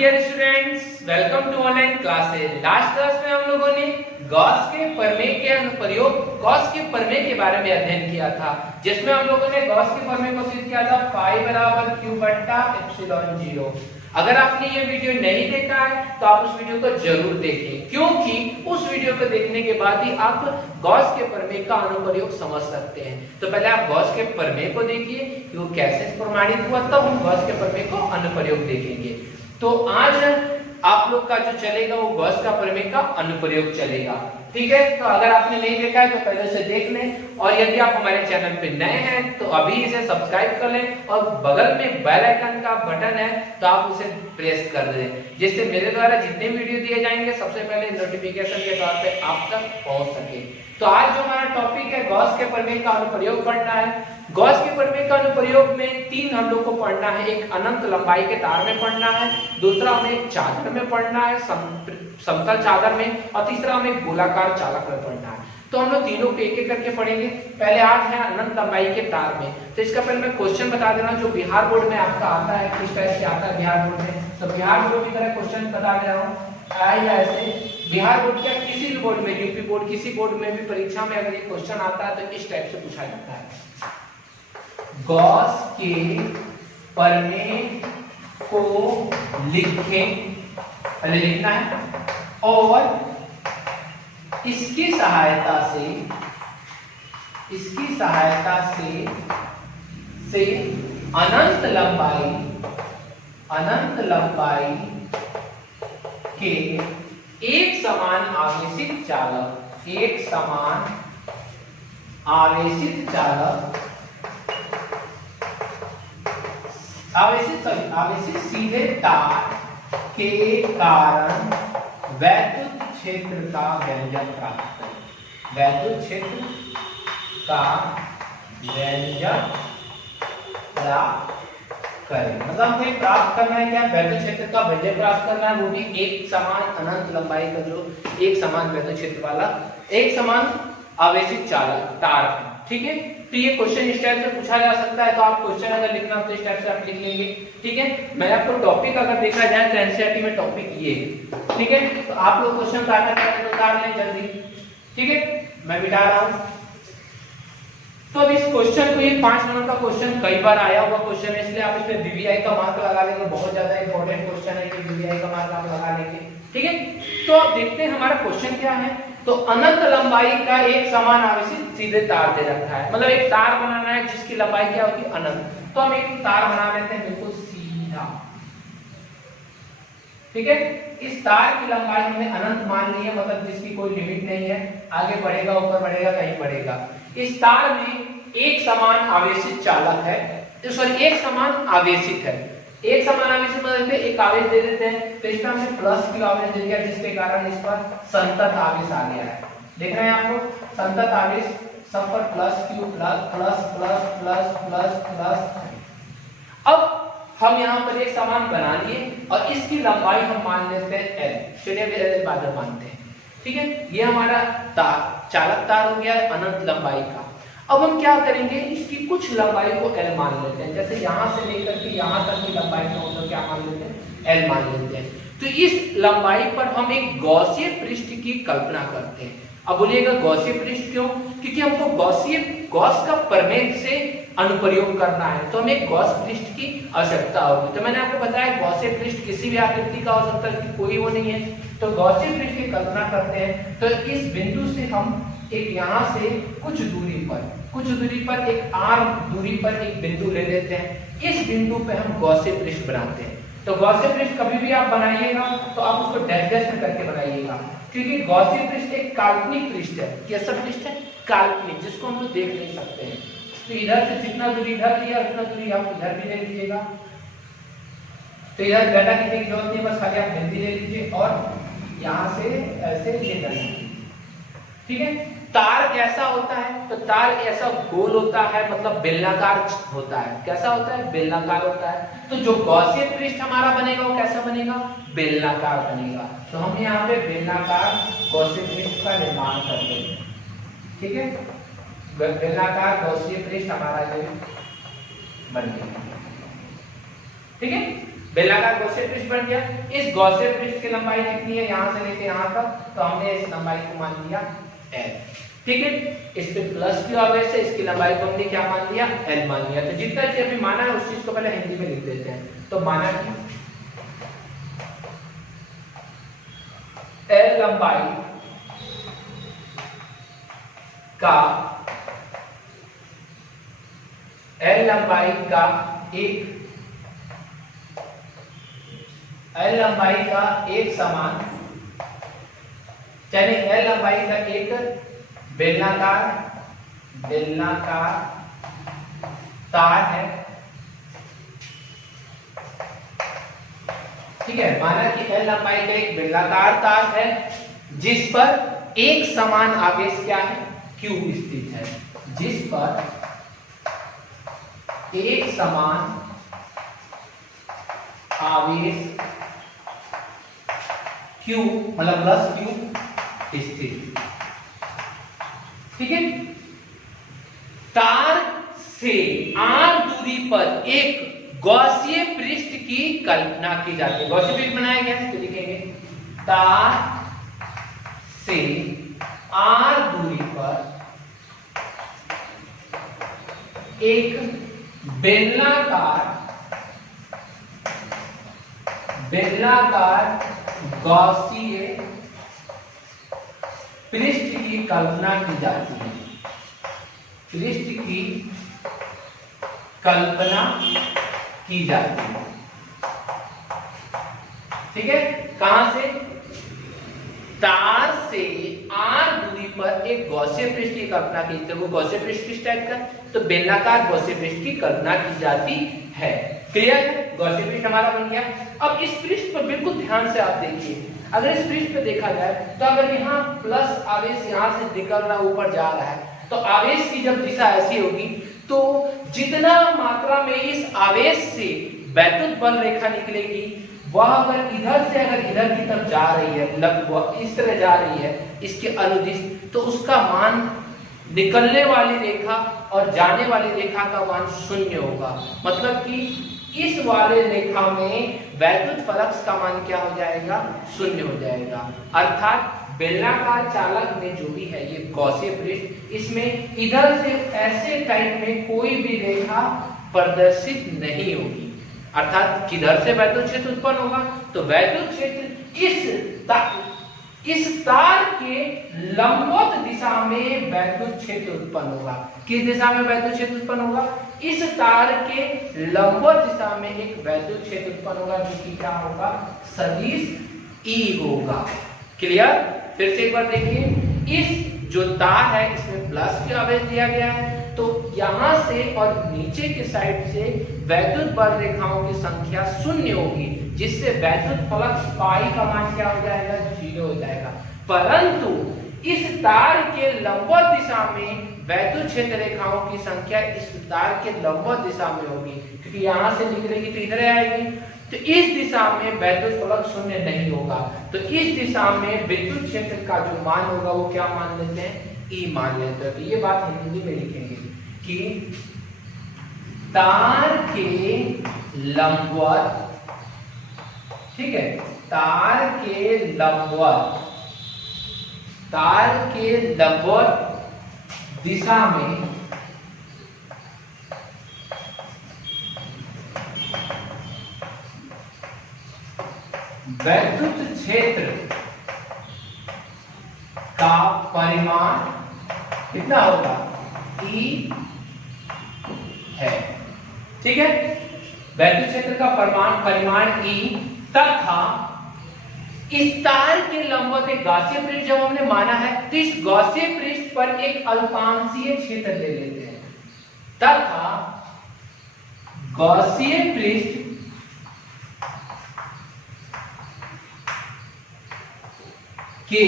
Dear students, welcome to online classes. Last class में हम लोगों ने गॉस के प्रमेय के अनुप्रयोग, गॉस के प्रमेय के बारे में अध्ययन किया था, जिसमें हम लोगों ने गॉस के प्रमेय को सिद्ध किया था फाई बराबर क्यू बट्टा एप्सिलॉन जीरो। अगर आपने ये वीडियो नहीं देखा है तो आप उस वीडियो को जरूर देखें, क्योंकि उस वीडियो को देखने के बाद ही आप गॉस के प्रमेय का अनुप्रयोग समझ सकते हैं। तो पहले आप गॉस के प्रमेय को देखिए कि वो कैसे प्रमाणित हुआ, तब हम गॉस के प्रमेय को अनुप्रयोग देखेंगे। तो आज आप लोग का जो चलेगा वो गॉस का प्रमेय का अनुप्रयोग चलेगा, ठीक है। तो अगर आपने नहीं देखा है तो पहले से देख लें, और यदि आप हमारे चैनल पे नए हैं तो अभी इसे सब्सक्राइब कर लें, और बगल में बेल आइकन का बटन है तो आप उसे प्रेस कर दें, जिससे मेरे द्वारा जितने वीडियो दिए जाएंगे सबसे पहले नोटिफिकेशन के तौर पे आप तक पहुंच सके। तो आज जो हमारा टॉपिक है गॉस के प्रमेय का अनुप्रयोग पढ़ना है। गॉस के प्रमेय का अनुप्रयोग में तीन हम लोग को पढ़ना है। एक अनंत लंबाई के तार में पढ़ना है, दूसरा हमें एक चादर में पढ़ना है, समतल चादर में, और तीसरा हमें एक गोलाकार चालक में पढ़ना है। तो हम लोग तीनों को एक एक करके पढ़ेंगे। पहले आज है अनंत लंबाई के तार में। तो इसका पहले मैं क्वेश्चन बता दे रहा हूं जो बिहार बोर्ड में आपका आता है, किस टाइप से आता है बिहार बोर्ड में। तो बिहार बोर्ड की तरह क्वेश्चन बता दे रहा हूं, आएगा ऐसे। बिहार बोर्ड या किसी भी बोर्ड में, यूपी बोर्ड, किसी बोर्ड में भी परीक्षा में अगर ये क्वेश्चन आता है तो इस टाइप से पूछा जाता है। गॉस के प्रमेय को लिखें, पहले लिखना है, और इसकी सहायता से अनंत लंबाई के एक समान आवेशित सीधे तार के कारण वैद्युत क्षेत्र का व्यंजक प्राप्त करें। वैद्युत क्षेत्र का व्यंजक प्राप्त करें, मतलब हमें प्राप्त करना है क्या? वैद्युत क्षेत्र का व्यंजक प्राप्त करना है, वो भी एक समान अनंत लंबाई का, जो एक समान वैद्युत क्षेत्र वाला एक समान आवेशित चालक तार, ठीक है। तो ये क्वेश्चन इस टाइप से पूछा जा सकता है। तो आप क्वेश्चन अगर लिखना हो तो इस टाइप से आप लिख लेंगे, ठीक है। मैंने आपको टॉपिक अगर देखा जाए तो एनसीईआरटी में टॉपिक ये, ठीक है। तो आप लोग क्वेश्चन उतार लें जल्दी, ठीक है। मैं बिठा रहा हूं। तो अब इस क्वेश्चन को, ये 5 नंबर का क्वेश्चन कई बार आया हुआ क्वेश्चन है, इसलिए आप इस पे वीवीआई का मार्क लगा लेंगे। बहुत ज्यादा इंपॉर्टेंट क्वेश्चन है, ये वीवीआई का मार्क आप लगा लेंगे, ठीक है। तो अब देखते हैं हमारा क्वेश्चन क्या है। तो अनंत लंबाई का एक समान आवेशित सीधे तार दे रखा है, मतलब एक तार बनाना है जिसकी लंबाई क्या होगी? अनंत। तो हम एक तार बना लेते हैं बिल्कुल सीधा, ठीक है। इस तार की लंबाई हमने अनंत मान ली है, मतलब जिसकी कोई लिमिट नहीं है, आगे बढ़ेगा, ऊपर बढ़ेगा, कहीं बढ़ेगा। इस तार में एक समान आवेशित चालक है, सॉरी एक समान आवेशित है। एक समान आवेशित मतलब एक आवेश दे देते हैं, तो इसमें हमने प्लस क्यू आवेश दे दिया, जिसके कारण इस पर संतत आवेश आ गया है। देख रहे हैं आप लोग, संतत आवेश सब पर plus Q, plus plus plus plus plus plus. अब हम यहाँ पर एक समान बना लिए, और इसकी लंबाई हम मान लेते हैं L, चलिए बाद में मानते हैं, ठीक है। ये हमारा तार, चालक तार हो गया है अनंत लंबाई का। अब हम क्या करेंगे, इसकी कुछ लंबाई को L मान लेते हैं, जैसे यहां से लेकर के यहां तक की लंबाई को हम क्या मान लेते हैं? L मान लेते हैं। तो इस लंबाई पर हम एक गॉसीय पृष्ठ की कल्पना करते हैं। अब बोलिएगा गॉसीय पृष्ठ क्यों? क्योंकि हमको गॉस का प्रमेय से अनुप्रयोग करना है, तो हमें एक गॉस पृष्ठ की आवश्यकता होगी। तो मैंने आपको बताया गॉसीय पृष्ठ किसी भी आकृति का हो सकता है, कोई वो नहीं है। तो गॉसीय पृष्ठ की कल्पना करते हैं। तो इस बिंदु से हम एक यहां से कुछ दूरी पर एक आर दूरी पर एक बिंदु ले लेते हैं। इस बिंदु पे हम गॉसीय पृष्ठ बनाते हैं। तो गॉसीय पृष्ठ कभी भी आप बनाइएगा तो आप उसको डैश डैश में करके बनाइएगा, क्योंकि गॉसीय पृष्ठ एक काल्पनिक पृष्ठ है। कैसा पृष्ठ है? काल्पनिक, जिसको हम लोग देख नहीं सकते हैं। तो इधर से जितना दूरी इधर लिया, उतना दूरी आप इधर भी ले लीजिएगा। तो इधर डाटा की जरूरत नहीं, बस खाली आप बिंदु ले लीजिए और यहां से ऐसे ये करना, ठीक है। तार कैसा होता है? तो तार ऐसा गोल होता है, मतलब बेलनाकार होता है। कैसा होता है? बेलनाकार होता है। तो जो गॉसीय पृष्ठ हमारा बनेगा वो कैसा बनेगा? बेलनाकार बनेगा। तो हम यहाँ पे बेलनाकार गॉसीय पृष्ठ का निर्माण करते हैं, ठीक है। बेलनाकार गॉसीय पृष्ठ हमारा ये बन गया, ठीक है। बेलनाकार गॉसियन पृष्ठ बन गया। इस गॉसियन पृष्ठ की लंबाई कितनी है यहां से लेके यहां तक, तो हमने इस लंबाई को मान लिया l। ठीक है, इस पे प्लस क्यू आवेश है, इसकी लंबाई को हमने क्या मान लिया l मान लिया। तो जितना चीज अभी माना है उस चीज को पहले हिंदी में लिख देते हैं। तो माना कि l लंबाई का एक समान, चलिए l लंबाई का एक बेलनाकार तार है। ठीक है, माना कि l लंबाई का एक बेलनाकार तार है जिस पर एक समान आवेश क्या है q स्थित है, जिस पर एक समान आवेश q मतलब प्लस q स्थित। ठीक है, तार से r दूरी पर एक गॉसिय पृष्ठ की कल्पना की जाती है। गॉसिय पृष्ठ बनाया गया है तो लिखेंगे तार से r दूरी पर एक बेलनाकार गॉसिय पृष्ठ की कल्पना की जाती है, पृष्ठ की कल्पना की जाती है। ठीक है, कहां से, तार से r दूरी पर एक गॉसिय पृष्ठ की कल्पना की जाती है। वो गॉसिय पृष्ठ किस टाइप का, तो बेलनाकार गॉसिय पृष्ठ की कल्पना की जाती है। क्लियर है, गॉसिय पृष्ठ हमारा बन गया। अब इस पृष्ठ पर बिल्कुल ध्यान से आप देखिए, अगर इस पृष्ठ पे देखा जाए तो अगर यहाँ प्लस आवेश यहाँ से निकल रहा ऊपर जा रहा है तो आवेश की जब दिशा ऐसी होगी तो जितना मात्रा में इस आवेश से वैद्युत बल रेखा निकलेगी वह अगर इधर से अगर इधर की तरफ जा रही है, लगभग इस तरह जा रही है इसके अनुदिश, तो उसका मान निकलने वाली रेखा और जाने वाली रेखा का मान शून्य होगा। मतलब कि इस वाले रेखा में वैद्युत फ्लक्स का मान क्या हो जाएगा, शून्य हो जाएगा। अर्थात बेलनाकार चालक में जो भी है ये गॉसिय पृष्ठ, इसमें इधर से ऐसे टाइप में कोई भी रेखा प्रदर्शित नहीं होगी। अर्थात किधर से वैद्युत क्षेत्र उत्पन्न होगा, तो वैद्युत क्षेत्र इस तार के लंबवत दिशा में वैद्युत क्षेत्र उत्पन्न होगा। किस दिशा में वैद्युत क्षेत्र उत्पन्न होगा, इस तार के लंबवत दिशा में एक वैद्युत क्षेत्र उत्पन्न होगा जो कि क्या होगा, सदिश E होगा। क्लियर, फिर से एक बार देखिए, इस जो तार है इसमें प्लस के आवेश दिया गया है, तो यहां से और नीचे के साइड से वैद्युत बल रेखाओं की संख्या शून्य होगी, जिससे वैद्युत फ्लक्स पाई का मान क्या हो जाएगा, 0 हो जाएगा। परंतु इस तार के लंबवत दिशा में वैद्युत क्षेत्र रेखाओं की संख्या इस तार के लंबवत दिशा में होगी, क्योंकि यहां से निकलेगी तो इधर आएगी, तो इस दिशा में वैद्युत फ्लक्स शून्य नहीं होगा। तो इस दिशा में विद्युत क्षेत्र का जो मान होगा वो क्या मान लेते हैं, E मान लेते हैं। तो ये बात हिंदी में लिखेंगे कि तार के लंबवत, ठीक है, तार के लंबवत दिशा में वैद्युत क्षेत्र का परिमाण कितना होगा, E है। ठीक है, वैद्युत क्षेत्र का परिमाण E तथा इस तार के लंबवत एक गॉसिय पृष्ठ जब हमने माना है तो इस गॉसिय पृष्ठ पर एक अल्पांशीय क्षेत्र ले लेते हैं तथा गॉसिय पृष्ठ के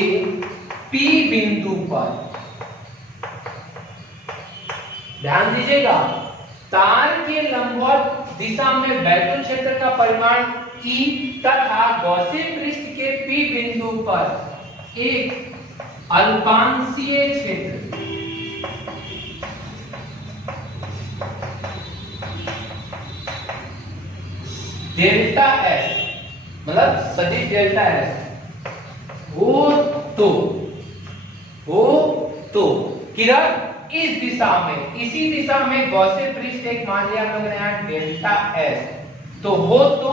P बिंदु पर, ध्यान दीजिएगा, तार के लंबवत दिशा में वैद्युत क्षेत्र का परिमाण E तथा गॉसिय पृष्ठ के P बिंदु पर एक अल्पांशीय क्षेत्र डेल्टा एस मतलब सदिश डेल्टा एस हो तो किधर इस दिशा में, इसी दिशा में गॉसियन पृष्ठ एक मान लिया हम लोगों ने यहाँ डेल्टा एस, तो हो तो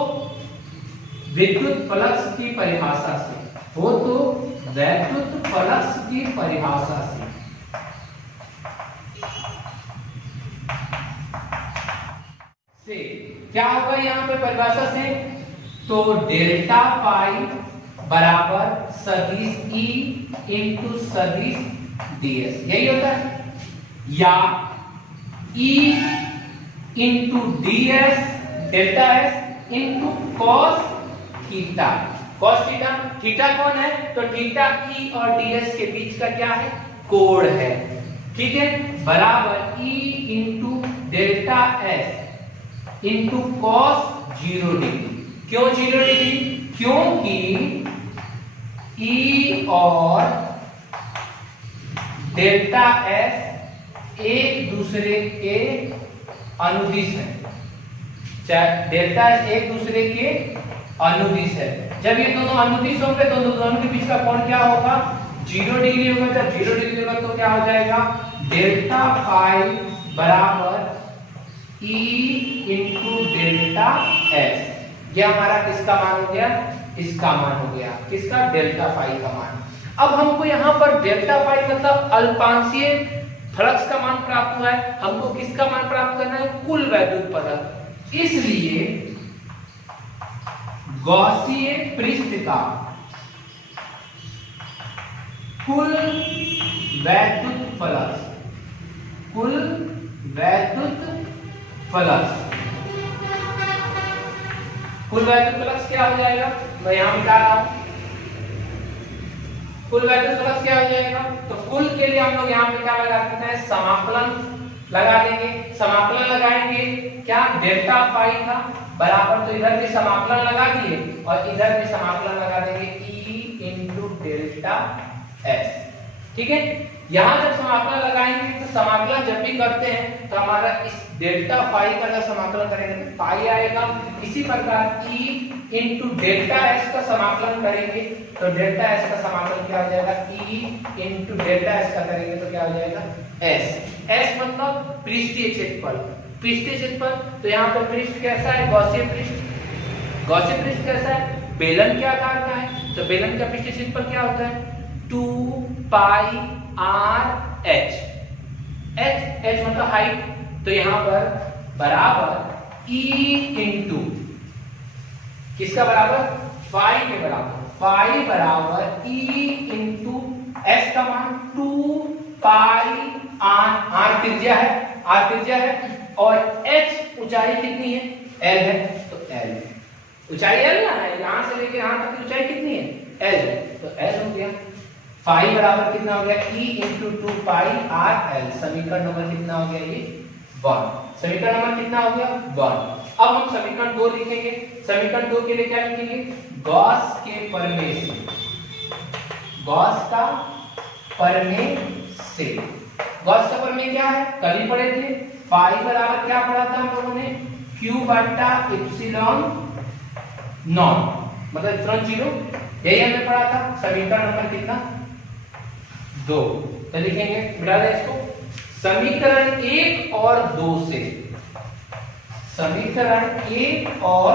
विद्युत फ्लक्स की परिभाषा से, हो तो वैद्युत फ्लक्स की परिभाषा से क्या होगा यहाँ पे परिभाषा से, तो डेल्टा पाई बराबर सदिश E इंटू सदिश ds, यही होता है, या E into ds delta s into cos theta, cos theta, theta कौन है, तो थीटा E और ds के बीच का क्या है, कोण है, ठीक है, बराबर E into delta s into cos 0 degree. क्यों 0 डिग्री, क्योंकि E और डेल्टा S एक दूसरे के अनुदिश है, चाहे डेल्टा S एक दूसरे के अनुदिश है, जब ये दोनों अनुदिश होंगे तो दोनों के बीच का कोण क्या होगा, 0 डिग्री होगा, जब 0 डिग्री होगा तो क्या हो जाएगा, डेल्टा फाई बराबर E इंटू डेल्टा S, ये हमारा किसका मान हो गया, इसका मान हो गया, किसका, डेल्टा फाई का मान। अब हमको यहाँ पर डेल्टा फाई मतलब अल्पांशीय फ्लक्स का मान प्राप्त हुआ है, हमको किसका मान प्राप्त करना है, कुल वैद्युत पदार्थ, इसलिए गॉसीय पृष्ठ का कुल वैद्युत फ्लक्स, कुल वैद्युत फ्लक्स, कुल वैद्युत फ्लक्स क्या हो जाएगा, मैं यहां मिटा रहा हूं, कुल वैद्युत फ्लक्स क्या हो जाएगा, तो कुल के लिए हम लोग यहां पे क्या लगा सकते हैं, समाकलन लगा देंगे, समाकलन लगाएंगे क्या, डेल्टा फाई था बराबर, तो इधर भी समाकलन लगा दिए और इधर भी समाकलन लगा देंगे E इंटू डेल्टा S, ठीक है। यहां जब समाकलन लगाएंगे तो समाकलन जब भी करते हैं तो हमारा इस डेल्टा फाई का जब समाकलन करेंगे तो फाई आएगा, इसी प्रकार E इंटू डेल्टा S का समाकलन करेंगे तो डेल्टा S का समाकलन क्या हो जाएगा, E इंटू डेल्टा S का करेंगे तो क्या हो जाएगा, S मतलब पृष्ठीय क्षेत्रफल, पृष्ठीय क्षेत्रफल, तो यहाँ पर पृष्ठ कैसा है, गॉसियन पृष्ठ, गॉसियन पृष्ठ कैसा है, बेलन के आकार का है, तो बेलन का पृष्ठीय क्षेत्रफल क्या होता है, 2 पाई r h, h मतलब हाइट, तो यहां पर बराबर E इंटू किसका बराबर, फाई के बराबर, फाई बराबर E इंटू S का मान 2 पाई r त्रिज्या है, r त्रिज्या है और h ऊंचाई कितनी है, l है, तो l ऊंचाई l ना है, यहां से लेके यहां तक की ऊंचाई कितनी है, l है, तो l हो गया, फाई बराबर कितना हो गया, E इंटू 2 पाई r l, समीकरण नंबर कितना हो गया, ये 1, समीकरण नंबर कितना हो गया, 1। अब हम समीकरण 2 लिखेंगे, समीकरण 2 के लिए क्या लिखेंगे, गॉस के प्रमेय से, गॉस का प्रमेय से, गॉस का प्रमेय क्या है, कल ही पढ़े थे, फाई बराबर क्या पढ़ा था हम लोगों ने, Q बटा एप्सिलॉन नॉट, मतलब एप्सिलॉन 0, यही हमने पढ़ा था, समीकरण नंबर कितना, 2, तो लिखेंगे, मिटा दें इसको, समीकरण 1 और 2 से, समीकरण 1 और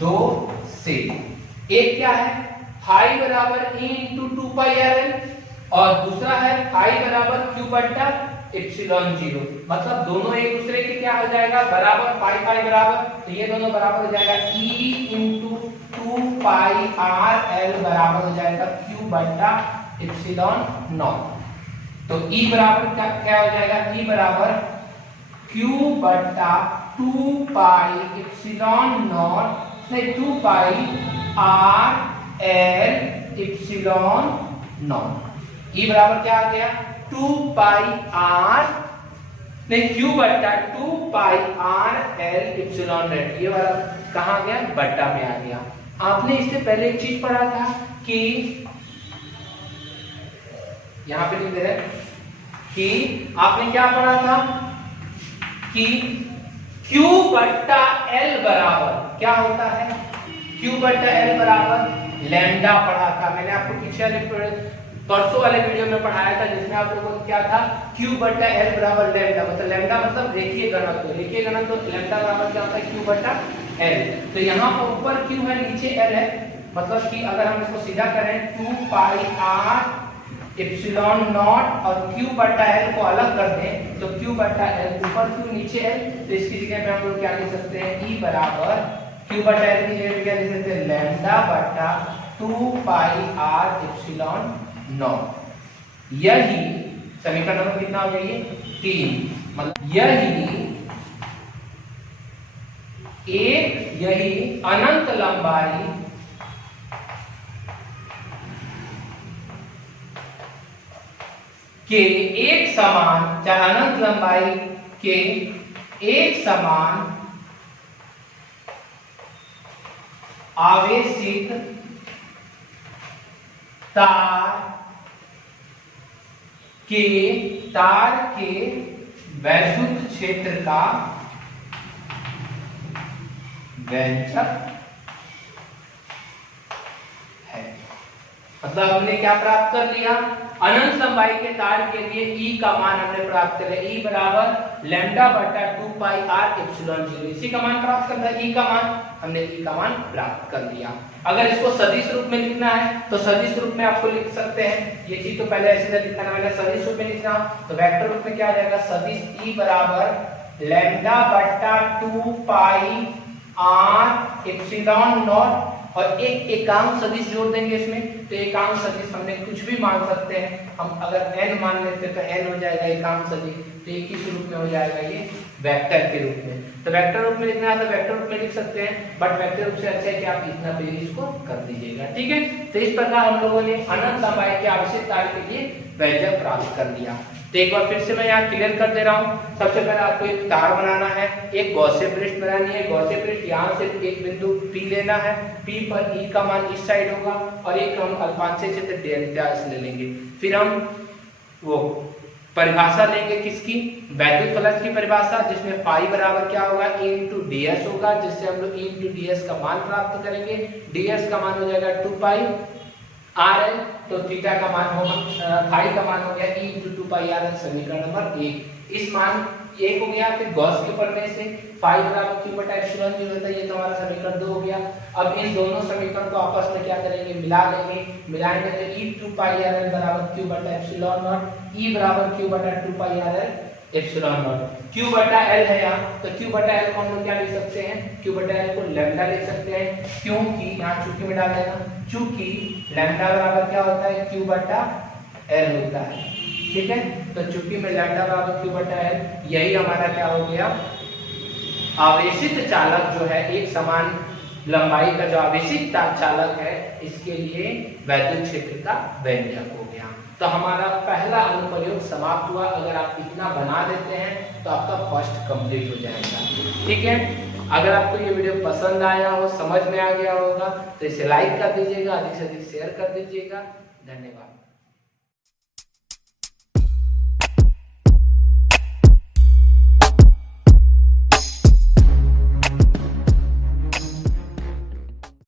2 से, एक क्या है, फाई बराबर E इंटू 2 पाई RL और दूसरा है फाई बराबर Q बटा एप्सिलॉन 0, मतलब दोनों एक दूसरे के क्या हो जाएगा, बराबर, फाई फाई बराबर, तो ये दोनों बराबर हो जाएगा E इंटू 2 पाई RL बराबर हो जाएगा Q बटा एप्सिलॉन नॉट, तो E बराबर क्या हो जाएगा, E बराबर Q बटा 2 पाई एप्सिलॉन नॉट नहीं 2 पाई RL एप्सिलॉन नॉट, E बराबर क्या आ गया, 2 पाई R नहीं Q बटा 2 पाई RL एप्सिलॉन नॉट, ये वाला कहाँ गया, बट्टा में आ गया। आपने इससे पहले एक चीज पढ़ा था कि यहां पे लिख दे रहे कि आपने क्या पढ़ा था कि Q बट्टा L बराबर क्या होता है? Q बट्टा L बराबर लैम्डा पढ़ा था मैंने आपको पीछे वाले परसों वाले वीडियो में पढ़ाया था, जिसमें आप लोगों को क्या था, Q बट्टा L बराबर लैम्डा, मतलब लैम्डा मतलब रेखीय घनत्व, रेखीय घनत्व लैम्डा बराबर क्या होता है? Q बट्टा L। तो यहाँ पर ऊपर Q है, नीचे L है, मतलब कि अगर हम इसको सीधा करें 2 पाई r एप्सिलॉन नॉट और Q बट्टा L को अलग कर दें तो Q बट्टा L ऊपर Q नीचे L, तो इसकी जगह पे हम लोग क्या लिख सकते हैं? E बराबर Q बट्टा L की जगह पे क्या लिख सकते हैं? लैम्डा बट्टा 2 पाई r एप्सिलॉन नॉट। यही समीकरण नंबर कितना हो गया? ये 3। मतलब यही अनंत लंबाई के एक समान, चाहे अनंत लंबाई के एक समान आवेशित तार के वैद्युत क्षेत्र का व्यंजक है। मतलब हमने क्या प्राप्त कर लिया? अनंत लंबाई के तार के लिए E का मान हमने प्राप्त कर लिया, E बराबर लैम्डा बटा 2 पाई r एप्सिलॉन 0। इसी का मान प्राप्त करना है, E का मान, हमने E का मान प्राप्त कर लिया। अगर इसको सदिश रूप में लिखना है तो सदिश रूप में आपको लिख सकते हैं, ये चीज तो पहले ऐसे लिखा था मैंने, सदिश रूप में लिखना तो वेक्टर रूप में क्या आ जाएगा? सदिश E बराबर लैम्डा बटा 2 पाई r एप्सिलॉन नॉट और एक एकांक सदिश जोड़ देंगे इसमें, तो एकांक सदिश हमने कुछ भी मान सकते हैं। हम अगर n मान लेते तो n हो जाएगा एकांक सदिश, तो ये किस रूप में हो जाएगा? ये वेक्टर के रूप में। तो वेक्टर रूप में लिखना है तो वेक्टर रूप में लिख सकते हैं, बट वेक्टर रूप से अच्छा है कि आप इतना पेज इसको कर दीजिएगा, ठीक है। तो इस प्रकार हम लोगों ने अनंत लंबाई के आवेशित तार के लिए व्यंजक प्राप्त कर लिया। तो एक बार फिर से मैं यहाँ क्लियर कर दे रहा हूँ। सबसे पहले आपको एक तार बनाना है, एक गॉसियन पृष्ठ बनानी है। गॉसियन पृष्ठ यहाँ से एक बिंदु P लेना है, P पर E का मान इस साइड होगा और एक हम अल्पांशीय क्षेत्र डेल्टा ले लेंगे। फिर हम वो परिभाषा लेंगे किसकी? वैद्युत फलक की परिभाषा, जिसमें फाई बराबर क्या होगा? E इंटू ds होगा, जिससे हम लोग E इंटू ds का मान प्राप्त करेंगे। ds का मान हो जाएगा 2 पाई RL, तो थीटा का मान होगा, फाई का मान हो गया E इंटू 2 पाई RL, समीकरण नंबर 1। इस मान 1 हो गया। फिर गॉस के प्रमेय से फाई बराबर Q बटा एप्सिलॉन 0 होता है, ये तो हमारा समीकरण 2 हो गया। अब इन दोनों समीकरण को आपस में क्या करेंगे? मिला लेंगे। मिलाएंगे तो E 2 पाई RL बराबर Q बटा एप्सिलॉन नॉट, E बराबर Q बटा 2 पाई RL एप्सिलॉन नॉट। Q बटा L है यहाँ, तो Q बटा L को हम लोग क्या लिख सकते हैं? Q बटा L को लैम्डा लिख सकते हैं, क्योंकि यहाँ चूंकि में डाल देना, चूंकि लैम्डा बराबर क्या होता है? Q बटा L होता है, ठीक है। तो चूंकि में लैम्डा बराबर Q बटा L, यही हमारा क्या हो गया? आवेशित चालक जो है, एक समान लंबाई का जो आवेशित चालक है, इसके लिए वैद्युत क्षेत्र का व्यंजक हो गया। तो हमारा पहला अनुप्रयोग समाप्त हुआ। अगर आप इतना बना देते हैं तो आपका फर्स्ट कंप्लीट हो जाएगा, ठीक है। अगर आपको ये वीडियो पसंद आया हो, समझ में आ गया होगा, तो इसे लाइक कर दीजिएगा, अधिक से अधिक शेयर कर दीजिएगा। धन्यवाद।